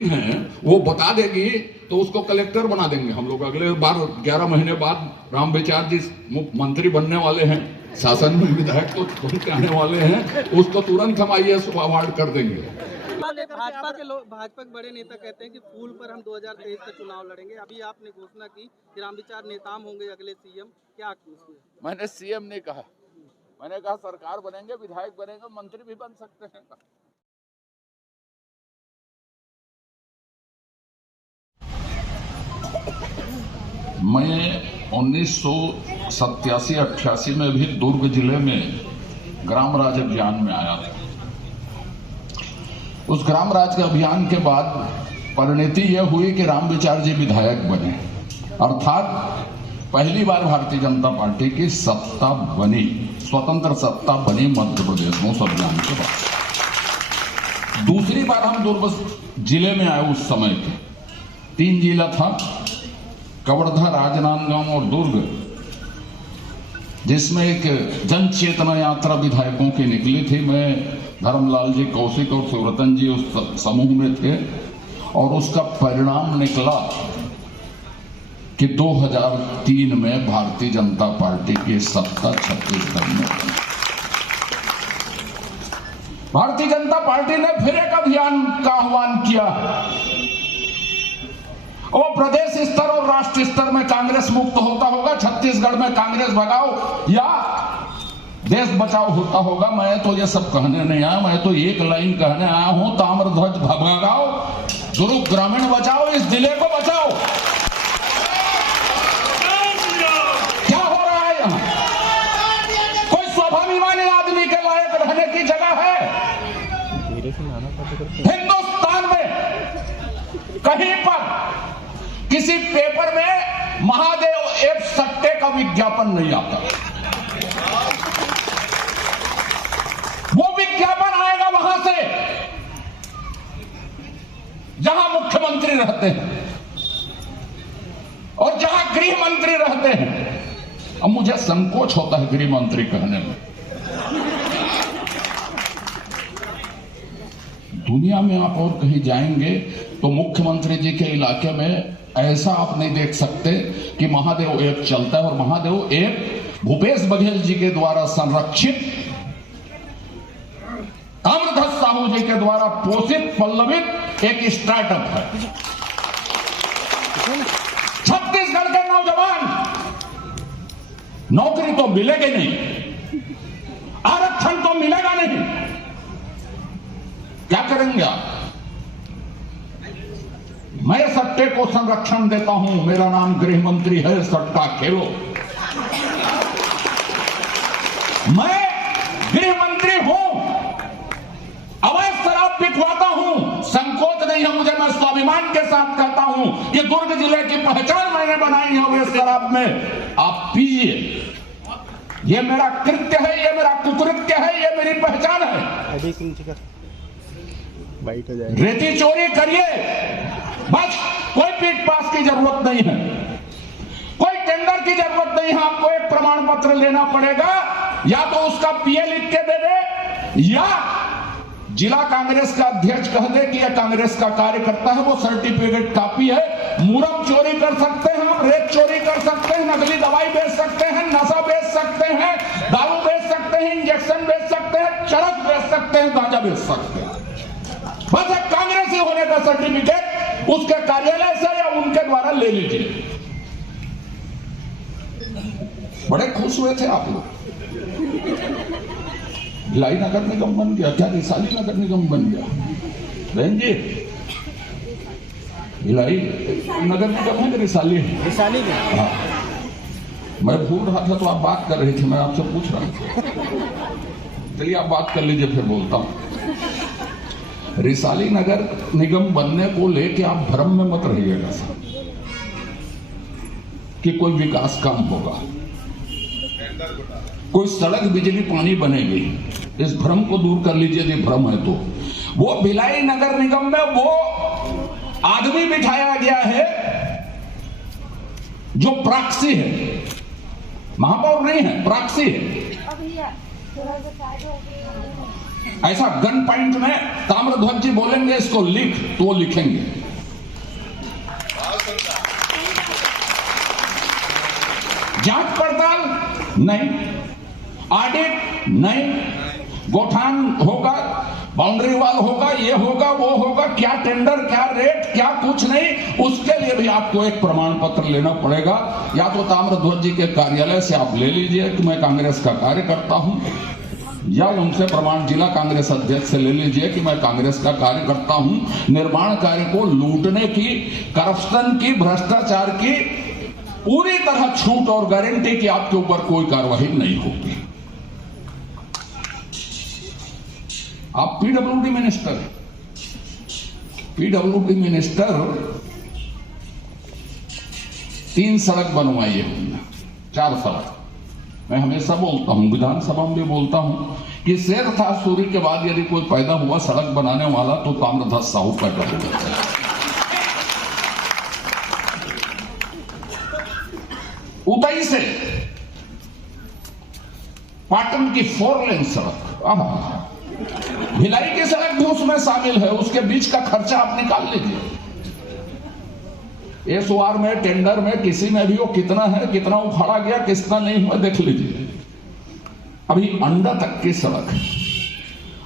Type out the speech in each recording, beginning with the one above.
हैं वो बता देगी तो उसको कलेक्टर बना देंगे हम लोग। अगले बार 11 महीने बाद रामविचार जी मंत्री बनने वाले हैं, शासन में विधायक तो बन के आने वाले हैं, उसको तुरंत हम IAS अवार्ड कर देंगे। भाजपा के बड़े नेता कहते हैं कि फूल पर हम 2023 का चुनाव लड़ेंगे। अभी आपने घोषणा की कि रामविचार नेताम होंगे अगले CM, क्या मैंने CM नहीं कहा, मैंने कहा सरकार बनेंगे, विधायक बनेंगे, मंत्री भी बन सकते हैं। मैं 1987-88 में भी दुर्ग जिले में ग्राम राज अभियान में आया था। उस ग्राम राज के अभियान के बाद परिणति यह हुई कि रामविचार जी विधायक बने, अर्थात पहली बार भारतीय जनता पार्टी की सत्ता बनी, स्वतंत्र सत्ता बनी मध्य प्रदेश में उस अभियान के बाद। दूसरी बार हम दुर्ग जिले में आए, उस समय के 3 जिला था, कवर्धा, राजनांदगांव और दुर्ग, जिसमें एक जन चेतना यात्रा विधायकों की निकली थी। मैं, धर्मलाल जी कौशिक और शिवरतन जी उस समूह में थे और उसका परिणाम निकला कि 2003 में भारतीय जनता पार्टी की सत्ता छत्तीसगढ़ में। भारतीय जनता पार्टी ने फिर एक अभियान का आह्वान किया, वो प्रदेश स्तर और राष्ट्रीय स्तर में कांग्रेस मुक्त होता होगा, छत्तीसगढ़ में कांग्रेस भगाओ या देश बचाओ होता होगा। मैं तो ये सब कहने नहीं आया, मैं तो एक लाइन कहने आया हूं, ताम्रध्वज भगाओ, दुर्ग ग्रामीण बचाओ, इस जिले को बचाओ। क्या हो रहा है यहां? कोई स्वाभिमानी आदमी के लायक रहने की जगह है? हिंदुस्तान में कहीं पर किसी पेपर में महादेव एप सट्टे का विज्ञापन नहीं आता। वो विज्ञापन आएगा वहां से जहां मुख्यमंत्री रहते हैं और जहां गृह मंत्री रहते हैं। अब मुझे संकोच होता है गृह मंत्री कहने में। दुनिया में आप और कहीं जाएंगे तो मुख्यमंत्री जी के इलाके में ऐसा आप नहीं देख सकते कि महादेव ऐप चलता है। और महादेव ऐप भूपेश बघेल जी के द्वारा संरक्षित, ताम्रध्वज साहू जी के द्वारा पोषित, पल्लवित एक स्टार्टअप है। छत्तीसगढ़ के नौजवान नौकरी तो मिलेगी नहीं, आरक्षण तो मिलेगा नहीं, क्या करेंगे आप? मैं सट्टे को संरक्षण देता हूं, मेरा नाम गृह मंत्री है, सट्टा खेलो। मैं गृह मंत्री हूं, अवैध शराब बिकवाता हूं, संकोच नहीं है मुझे, मैं स्वाभिमान के साथ कहता हूं कि दुर्ग जिले की पहचान मैंने बनाई है अवैध शराब में। आप पीजिए, ये मेरा कृत्य है, ये मेरा कुकृत्य है, ये मेरी पहचान है। रेती चोरी करिए, बस कोई पीठ पास की जरूरत नहीं है, कोई टेंडर की जरूरत नहीं है। आपको एक प्रमाण पत्र लेना पड़ेगा, या तो उसका PA लिख के दे दे, या जिला कांग्रेस का अध्यक्ष कह दे कि यह कांग्रेस का कार्यकर्ता है, वो सर्टिफिकेट कापी है। मुरम चोरी कर सकते हैं आप, रेत चोरी कर सकते हैं, नकली दवाई बेच सकते हैं, नशा बेच सकते हैं, दारू बेच सकते हैं, इंजेक्शन बेच सकते हैं, चरस बेच सकते हैं, गांजा बेच सकते हैं। बस एक कांग्रेसी होने का सर्टिफिकेट उसके कार्यालय से या उनके द्वारा ले लीजिए। बड़े खुश हुए थे आप लोग। भिलाई नगर निगम बन गया, क्या रिसाली नगर निगम बन गया? बहन जी, भिलाई नगर निगम है कि रिसाली है? रिसाली में। हाँ, मैं भूल रहा था तो आप बात कर रही थी, मैं आपसे पूछ रहा था। चलिए आप बात कर लीजिए, फिर बोलता हूं। रिसाली नगर निगम बनने को लेके आप भ्रम में मत रहिएगा कि कोई विकास काम होगा, कोई सड़क, बिजली, पानी बनेगी। इस भ्रम को दूर कर लीजिए यदि भ्रम है तो। वो भिलाई नगर निगम में वो आदमी बिठाया गया है जो प्रॉक्सी है, महापौर नहीं है, प्रॉक्सी है। ऐसा गन पॉइंट में ताम्रध्वज जी बोलेंगे इसको लिख, तो वो लिखेंगे। जांच पड़ताल नहीं, ऑडिट नहीं, गौठान होगा, बाउंड्री वॉल होगा, ये होगा, वो होगा, क्या टेंडर, क्या रेट, क्या कुछ नहीं, उसके लिए भी आपको एक प्रमाण पत्र लेना पड़ेगा। या तो ताम्रध्वज जी के कार्यालय से आप ले लीजिए कि मैं कांग्रेस का कार्य करता हूं, या उनसे प्रमाण जिला कांग्रेस अध्यक्ष से ले लीजिए कि मैं कांग्रेस का कार्य करता हूं। निर्माण कार्य को लूटने की, करप्शन की, भ्रष्टाचार की पूरी तरह छूट और गारंटी कि आपके ऊपर कोई कार्रवाई नहीं होगी। आप पीडब्ल्यूडी मिनिस्टर, पीडब्ल्यूडी मिनिस्टर 3 सड़क बनवाई है, 4 सड़क। मैं हमेशा बोलता हूं, विधानसभा में भी बोलता हूं कि शेर था सूरी के बाद यदि कोई पैदा हुआ सड़क बनाने वाला तो ताम्रध्वज साहू पैदा हुआ। उतई से पाटन की 4 लेन सड़क, भिलाई की सड़क भी उसमें शामिल है, उसके बीच का खर्चा आप निकाल लीजिए। एसओआर में, टेंडर में, किसी में भी वो कितना है, कितना उखाड़ा गया, कितना नहीं हुआ, देख लीजिए। अभी अंडा तक की सड़क,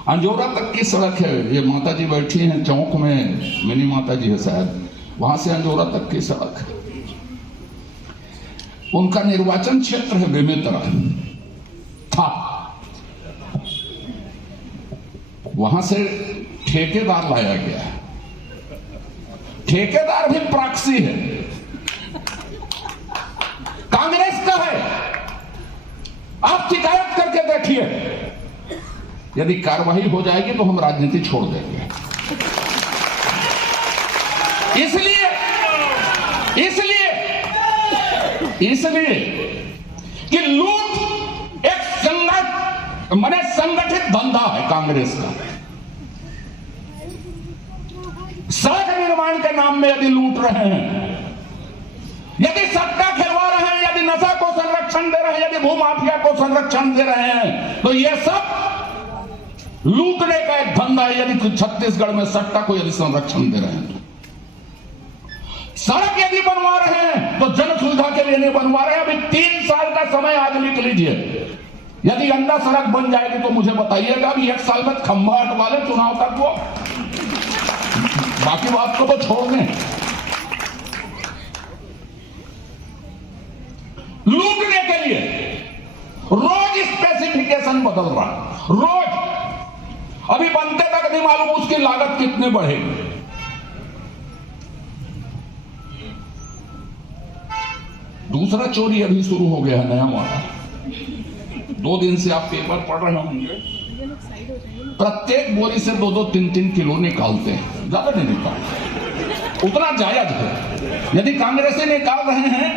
अंजोरा तक की सड़क है। ये माता जी बैठी हैं चौक में, मिनी माता जी है शायद, वहां से अंजोरा तक की सड़क। उनका निर्वाचन क्षेत्र है बेमेतरा था, वहां से ठेकेदार लाया गया। ठेकेदार भी प्रॉक्सी है, कांग्रेस का है। आप शिकायत करके देखिए, यदि कार्रवाई हो जाएगी तो हम राजनीति छोड़ देंगे। इसलिए कि लूट एक संगठित धंधा है कांग्रेस का। सड़क निर्माण के नाम में यदि लूट रहे हैं, यदि सट्टा खेलवा रहे हैं, यदि नशा को संरक्षण दे रहे हैं, यदि भूमाफिया को संरक्षण दे रहे हैं, तो यह सब लूटने का एक धंधा है। यदि छत्तीसगढ़ में सट्टा को यदि संरक्षण दे रहे हैं, तो सड़क यदि बनवा रहे हैं तो जन सुविधा के लिए नहीं बनवा रहे हैं। अभी 3 साल का समय आज लिख लीजिए, यदि अंडा सड़क बन जाएगी तो मुझे बताइएगा। अभी 1 साल में खंभा हटवा ले चुनाव तक, वो बाकी बात को तो छोड़ दें। लूटने के लिए रोज स्पेसिफिकेशन बदल रहा, रोज। अभी बनते तक नहीं मालूम उसकी लागत कितने बढ़ेगी। दूसरा चोरी अभी शुरू हो गया है, नया मॉडल। 2 दिन से आप पेपर पढ़ रहे होंगे, प्रत्येक बोरी से 2-2, 3-3 किलो निकालते हैं, ज्यादा नहीं निकालते, उतना जायज है। यदि कांग्रेसी निकाल रहे हैं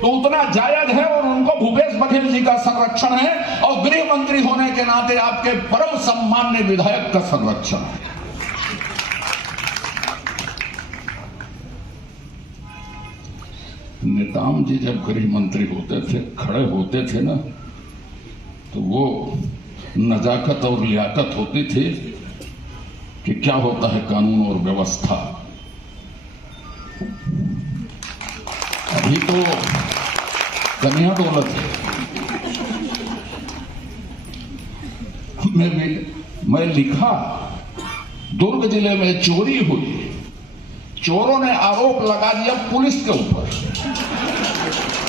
तो उतना जायज है, और उनको भूपेश बघेल जी का संरक्षण है, और गृह मंत्री होने के नाते आपके परम सम्मान्य विधायक का संरक्षण है। नेताम जी जब गृह मंत्री होते थे, खड़े होते थे ना, तो वो नजाकत और लियाकत होती थी कि क्या होता है कानून और व्यवस्था। अभी तो कन्या दौलत है। मैं लिखा, दुर्ग जिले में चोरी हुई, चोरों ने आरोप लगा दिया पुलिस के ऊपर।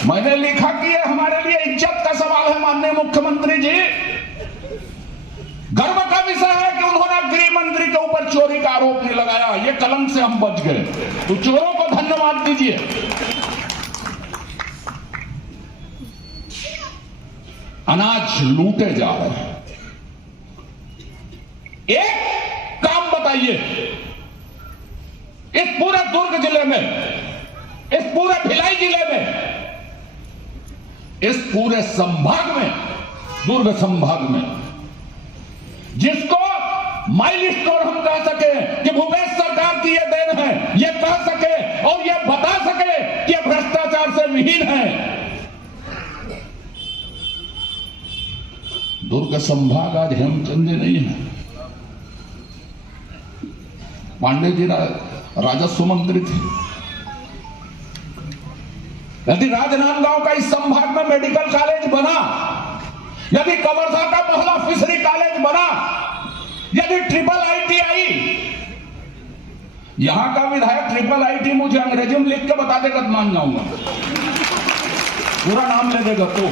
मैंने लिखा कि ये हमारे लिए इज्जत का सवाल है माननीय मुख्यमंत्री जी। गर्व का विषय है कि उन्होंने गृह मंत्री के ऊपर चोरी का आरोप नहीं लगाया, ये कलंक से हम बच गए, तो चोरों को धन्यवाद दीजिए। अनाज लूटे जा रहे हैं। एक काम बताइए, इस पूरे दुर्ग जिले में, इस पूरे भिलाई जिले में, इस पूरे संभाग में, दुर्ग संभाग में, जिसको माइलस्टोन हम कह सके कि भूपेश सरकार की ये देन है, ये कह सके और ये बता सके कि ये भ्रष्टाचार से विहीन है, दुर्ग संभाग आज हेमचंदी नहीं है। पांडे जी राजस्व मंत्री थे। यदि राजनांदगांव का इस संभाग में मेडिकल कॉलेज बना, यदि कवर्धा का पहला फिशरी कॉलेज बना, यदि ट्रिपल ITI, यहां का विधायक ट्रिपल ITI मुझे अंग्रेजी में लिख के बता देगा तो मान जाऊंगा, पूरा नाम ले देगा। तो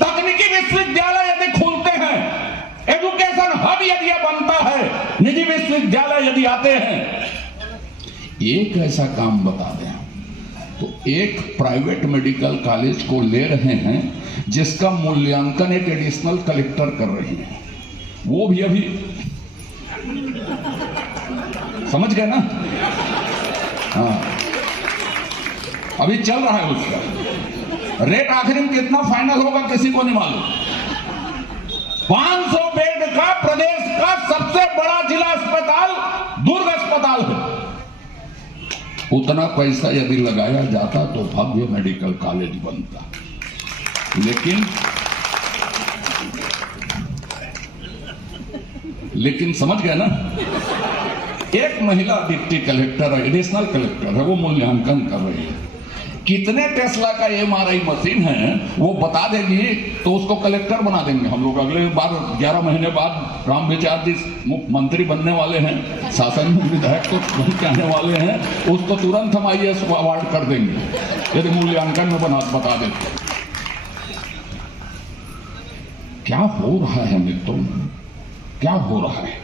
तकनीकी विश्वविद्यालय यदि खुलते हैं, एजुकेशन हब यदि यह बनता है, निजी विश्वविद्यालय यदि आते हैं, एक ऐसा काम बता दें तो एक प्राइवेट मेडिकल कॉलेज को ले रहे हैं जिसका मूल्यांकन एक एडिशनल कलेक्टर कर रही है, वो भी अभी समझ गए ना? हाँ, अभी चल रहा है उसका रेट, आखिर में कितना फाइनल होगा किसी को नहीं मालूम। 500 बेड का प्रदेश का सबसे बड़ा जिला अस्पताल दुर्ग अस्पताल है। उतना पैसा यदि लगाया जाता तो भव्य मेडिकल कॉलेज बनता, लेकिन समझ गए ना? एक महिला डिप्टी कलेक्टर है, एडिशनल कलेक्टर है, वो मूल्यांकन कर रही है। कितने टेस्ला का MRI मशीन है वो बता देगी तो उसको कलेक्टर बना देंगे हम लोग। अगले बार 11 महीने बाद राम विचार जी मुख्यमंत्री बनने वाले हैं, शासन में विधायक तो बन के आने वाले हैं, उसको तुरंत हम IAS अवार्ड कर देंगे यदि मूल्यांकन में बता देते। क्या हो रहा है मित्रों, क्या हो रहा है?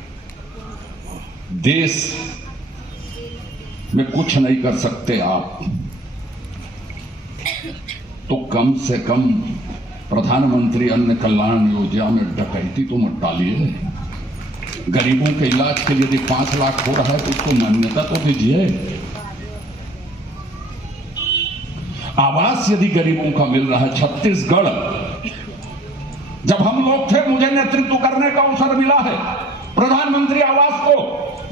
देश में कुछ नहीं कर सकते आप तो कम से कम प्रधानमंत्री अन्न कल्याण योजना में डकैती तो मत डालिए। गरीबों के इलाज के लिए यदि 5 लाख हो रहा है तो उसको मान्यता तो दीजिए। आवास यदि गरीबों का मिल रहा है, छत्तीसगढ़ जब हम लोग थे मुझे नेतृत्व करने का अवसर मिला है प्रधानमंत्री आवास को।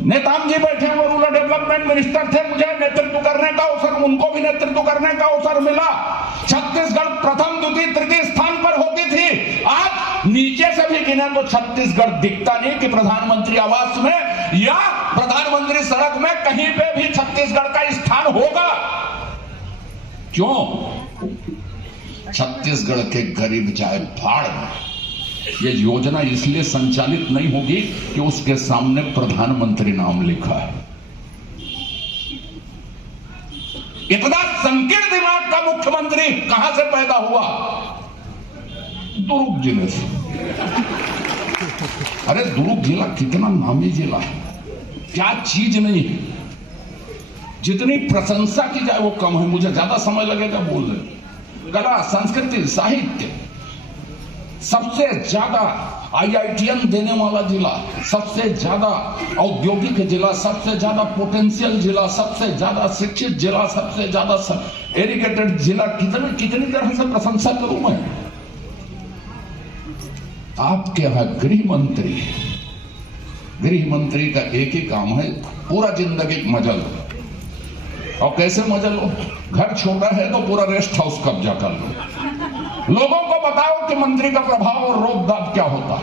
नेताम जी बैठे वो रूरल डेवलपमेंट मिनिस्टर थे, मुझे नेतृत्व करने का अवसर, उनको भी नेतृत्व करने का अवसर मिला। छत्तीसगढ़ प्रथम द्वितीय तृतीय स्थान पर होती थी। आज नीचे से भी गिने तो छत्तीसगढ़ दिखता नहीं कि प्रधानमंत्री आवास में या प्रधानमंत्री सड़क में कहीं पे भी छत्तीसगढ़ का स्थान होगा। क्यों? छत्तीसगढ़ के गरीब जाए भाड़ में। ये योजना इसलिए संचालित नहीं होगी कि उसके सामने प्रधानमंत्री नाम लिखा है। इतना संकीर्ण दिमाग का मुख्यमंत्री कहां से पैदा हुआ? दुर्ग जिले से। अरे दुर्ग जिला कितना नामी जिला है, क्या चीज नहीं है। जितनी प्रशंसा की जाए वो कम है। मुझे ज्यादा समय लगेगा बोलने। कला, संस्कृति, साहित्य, सबसे ज्यादा IITian देने वाला जिला, सबसे ज्यादा औद्योगिक जिला, सबसे ज्यादा पोटेंशियल जिला, सबसे ज्यादा शिक्षित जिला, सबसे ज्यादा एजुकेटेड जिला, कितनी तरह से प्रशंसा करूं मैं। आपके यहां गृह मंत्री का एक ही काम है, पूरा जिंदगी मजल। और कैसे मजल लो? घर छोटा है तो पूरा रेस्ट हाउस कब्जा कर लो। लोगों को बताओ कि मंत्री का प्रभाव और रोक दाब क्या होता।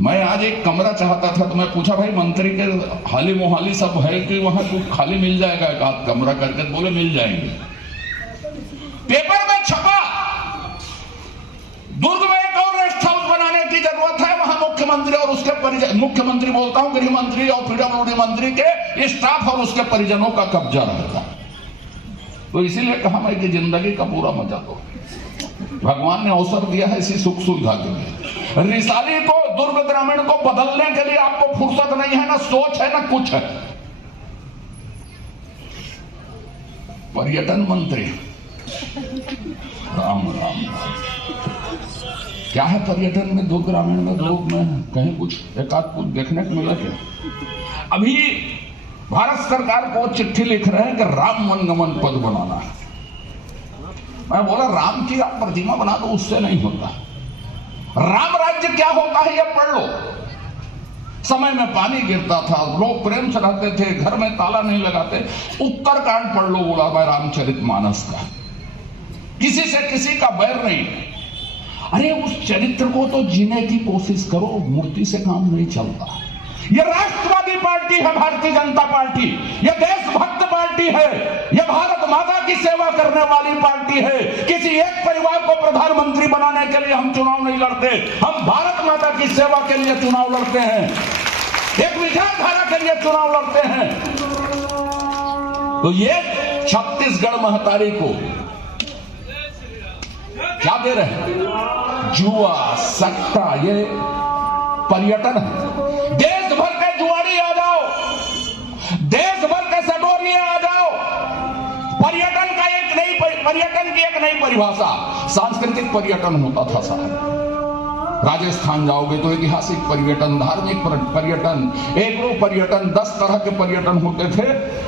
मैं आज एक कमरा चाहता था तो मैं पूछा भाई मंत्री के हाली मोहाली सब है कि वहां कुछ खाली मिल जाएगा एक आध कमरा करके? बोले मिल जाएंगे। पेपर में छपा दुर्ग में एक और रेस्ट हाउस बनाने की जरूरत है। वहां मुख्यमंत्री और उसके परिजन, मुख्यमंत्री बोलता हूं, गृह मंत्री और PWD मंत्री के स्टाफ और उसके परिजनों का कब्जा रहेगा। तो इसीलिए कहा मैं कि जिंदगी का पूरा मजा दो। भगवान ने अवसर दिया है इसी सुख सुविधा के लिए। रिसाली को, दुर्ग ग्रामीण को बदलने के लिए आपको फुर्सत नहीं है, ना सोच है, ना कुछ है। पर्यटन मंत्री राम राम क्या है पर्यटन में? दुर्ग ग्रामीण में लोग में कहीं कुछ एकाध कुछ देखने को मिला क्या? अभी भारत सरकार को चिट्ठी लिख रहे हैं कि राम मनगमन पद बनाना है। मैं बोला राम की आप प्रतिमा बना दो, उससे नहीं होता। राम राज्य क्या होता है ये पढ़ लो। समय में पानी गिरता था, लोग प्रेम से रहते थे, घर में ताला नहीं लगाते। उत्तरकांड पढ़ लो, बोला मैं रामचरितमानस का। किसी से किसी का बैर नहीं। अरे उस चरित्र को तो जीने की कोशिश करो, मूर्ति से काम नहीं चलता। ये राष्ट्रवादी पार्टी है भारतीय जनता पार्टी, ये देशभक्त पार्टी है, ये भारत माता की सेवा करने वाली पार्टी है। किसी एक परिवार को प्रधानमंत्री बनाने के लिए हम चुनाव नहीं लड़ते, हम भारत माता की सेवा के लिए चुनाव लड़ते हैं, एक विचारधारा के लिए चुनाव लड़ते हैं। तो ये छत्तीसगढ़ महतारी को क्या दे रहे हैं? जुआ, सट्टा, ये पर्यटन है। देश भर के जुआरी आ जाओ, देश भर के सटोरिये आ जाओ। पर्यटन की एक नई परिभाषा, सांस्कृतिक पर्यटन होता था साहब। राजस्थान जाओगे तो ऐतिहासिक पर्यटन, धार्मिक पर्यटन, एग्रो पर्यटन, 10 तरह के पर्यटन होते थे।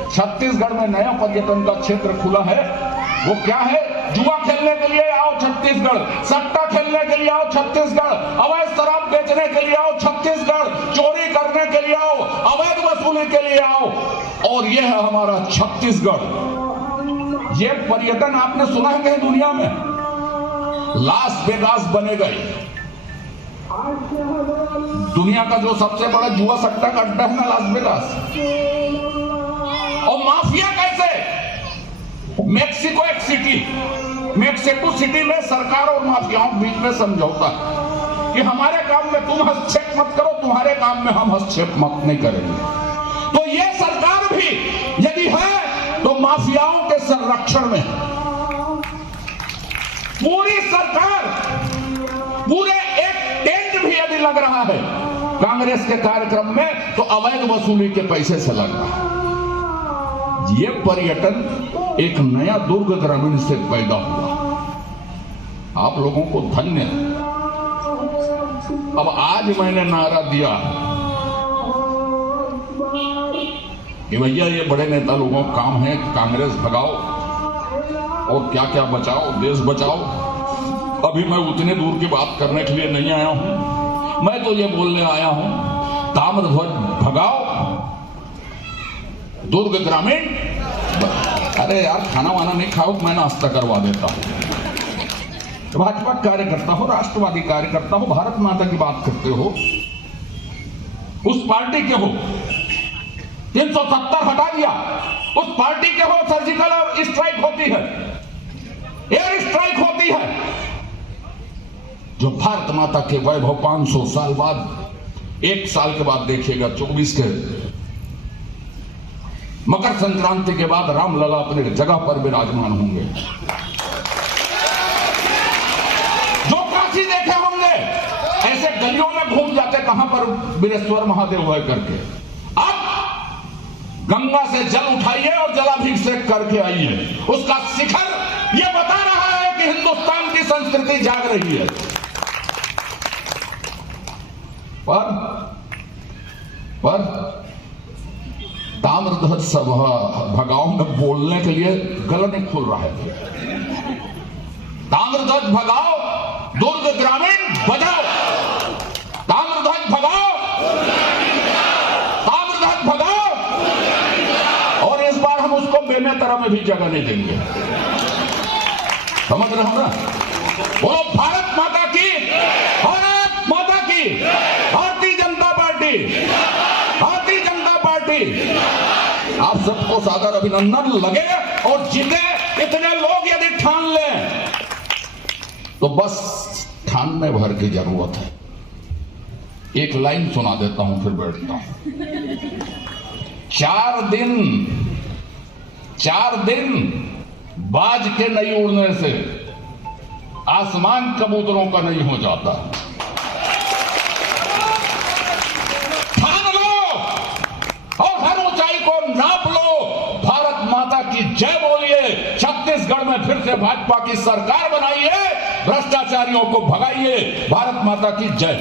छत्तीसगढ़ में नया पर्यटन का क्षेत्र खुला है। वो क्या है? जुआ खेलने के लिए आओ छत्तीसगढ़, सट्टा खेलने के लिए आओ छत्तीसगढ़, अवैध शराब बेचने के लिए आओ छत्तीसगढ़, चोरी करने के लिए आओ, अवैध वसूली के लिए आओ। और ये है हमारा छत्तीसगढ़। ये पर्यटन आपने सुना है कहीं दुनिया में? लास वेगास बनेगा। दुनिया का जो सबसे बड़ा जुआ सट्टा का अड्डा है ना, लास वेगास। और माफिया कैसे? मेक्सिको सिटी में सरकार और माफियाओं के बीच में समझौता कि हमारे काम में तुम हस्तक्षेप मत करो, तुम्हारे काम में हम हस्तक्षेप मत नहीं करेंगे। तो ये सरकार भी यदि है तो माफियाओं के संरक्षण में। पूरी सरकार, पूरे एक टेंट भी यदि लग रहा है कांग्रेस के कार्यक्रम में तो अवैध वसूली के पैसे से लग रहा है। ये पर्यटन एक नया दुर्ग ग्रामीण से पैदा हुआ। आप लोगों को धन्य। अब आज मैंने नारा दिया कि भैया ये बड़े नेता लोगों का काम है कांग्रेस भगाओ और क्या क्या बचाओ, देश बचाओ। अभी मैं उतने दूर की बात करने के लिए नहीं आया हूं। मैं तो ये बोलने आया हूं, ताम्रध्वज भगाओ, दुर्ग ग्रामीण। अरे यार, खाना वाना नहीं खाओ, मैं नाश्ता करवा देता हूं। भाजपा कार्यकर्ता हो, राष्ट्रवादी कार्यकर्ता हो, भारत माता की बात करते हो, उस पार्टी के हो, 370 हटा दिया, उस पार्टी के हो, सर्जिकल स्ट्राइक होती है, एयर स्ट्राइक होती है, जो भारत माता के वैभव 500 साल बाद, 1 साल के बाद देखिएगा 24 के मकर संक्रांति के बाद रामलला अपने जगह पर विराजमान होंगे। जो काशी देखे होंगे ऐसे गलियों में घूम जाते, कहां पर वीरेश्वर महादेव है करके। अब गंगा से जल उठाइए और जलाभिषेक करके आइए। उसका शिखर यह बता रहा है कि हिंदुस्तान की संस्कृति जाग रही है। पर ताम्रध्वज सभा भगाओ में बोलने के लिए गला नहीं खुल रहा है। ताम्रध्वज भगाओ, दुर्ग ग्रामीण बजाओ, ताम्रध्वज भगाओ, ताम्रध्वज भगाओ। और इस बार हम उसको बेमेतरा में भी जगह नहीं देंगे। समझ रहे हो ना? बोलो भारत माता की, भारत माता की, भारतीय जनता पार्टी, भारतीय जनता पार्टी। आप सबको सादर अभिनंदन लगे। और जितने इतने लोग यदि ठान लें तो बस ठानने भर की जरूरत है। एक लाइन सुना देता हूं, फिर बैठता हूं। 4 दिन बाज के नहीं उड़ने से आसमान कबूतरों का नहीं हो जाता। ठान लो और हर ऊंचाई को नाप लो। भारत माता की जय बोलिए। छत्तीसगढ़ में फिर से भाजपा की सरकार बनाइए, भ्रष्टाचारियों को भगाइए। भारत माता की जय।